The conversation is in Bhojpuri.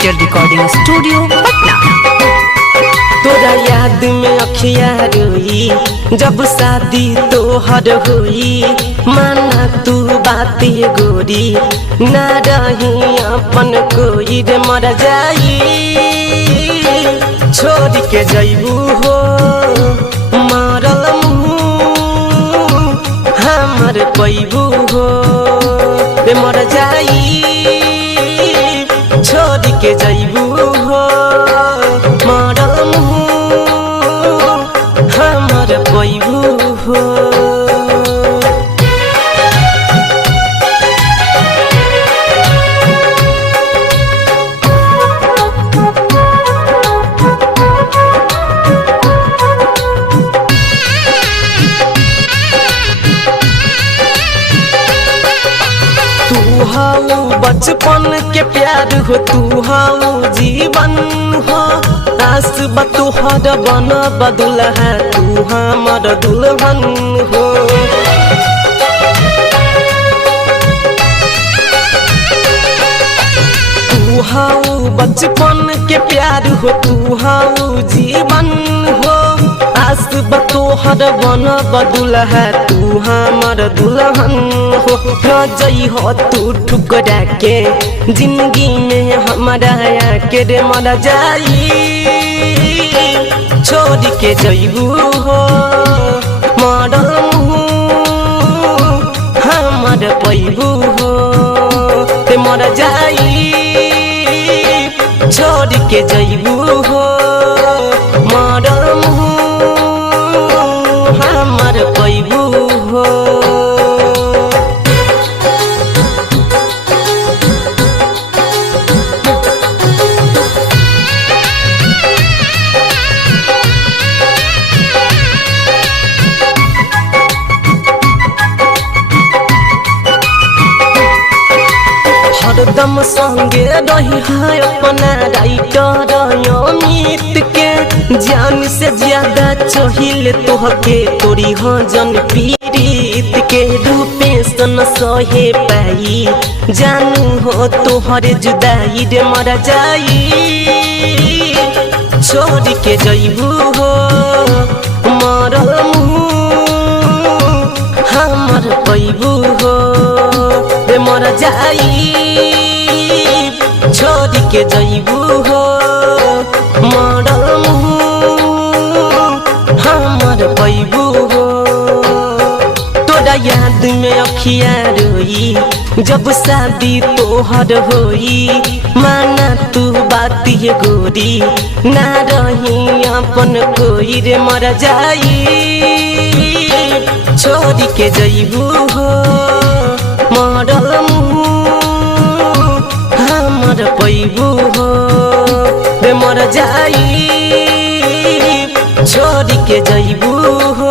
Digital recording studio Patna. तोरा याद में अखिया रोई जब शादी तोहर होई, माना तू बात गोरी ना रही अपन कोई रे मर जाई। छोड़ के जैबू हो मरल मुँह हमर पैबू हो रे मर जाई। छोड़ के जैबू हो मरल मुँह हमर पैबू हो। तू हाउ बचपन के प्यार हो, तू हाउ जीवन हो, आस बतुहर बन बदुल है तू हमर दुल्हन हो। तू हाउ बचपन के प्यार हो, तू हाउ जीवन हो, आस बतोहर बन बदुल है तू हमर दुल्हन हो। रजई हो तू ठुकरा के जिंदगी में हमारा के रे मर जाई। छोड़ के जैबू हो मरल मुँह हमर पैबू हो ते मर जाई। छोड़ के जैबू हो मरल मुँह हमर पैबू हो। हरदम संगे रही है अपना राइटर अमित के, जान से ज्यादा चाहिल तोहके तोरी हो जन पीड़ित के। रूपे सन सहे पाई जानू हो तोहर जुदाई रे मर जाई। छोड़ के जैबू हो मरल मुँह हमर पैबू हो रे मर जाई। छोड़ के जैबू हो मरल मुँह हमर पैबू हो। तोरा याद में अखिया रोई जब शादी तोहर होई, माना तू बात गोरी ना रही अपन कोई रे मर जाई। छोड़ के जैबू हो मरल मुँह हमर पैबू हो रे मर जाई। छोड़ के जैबू हो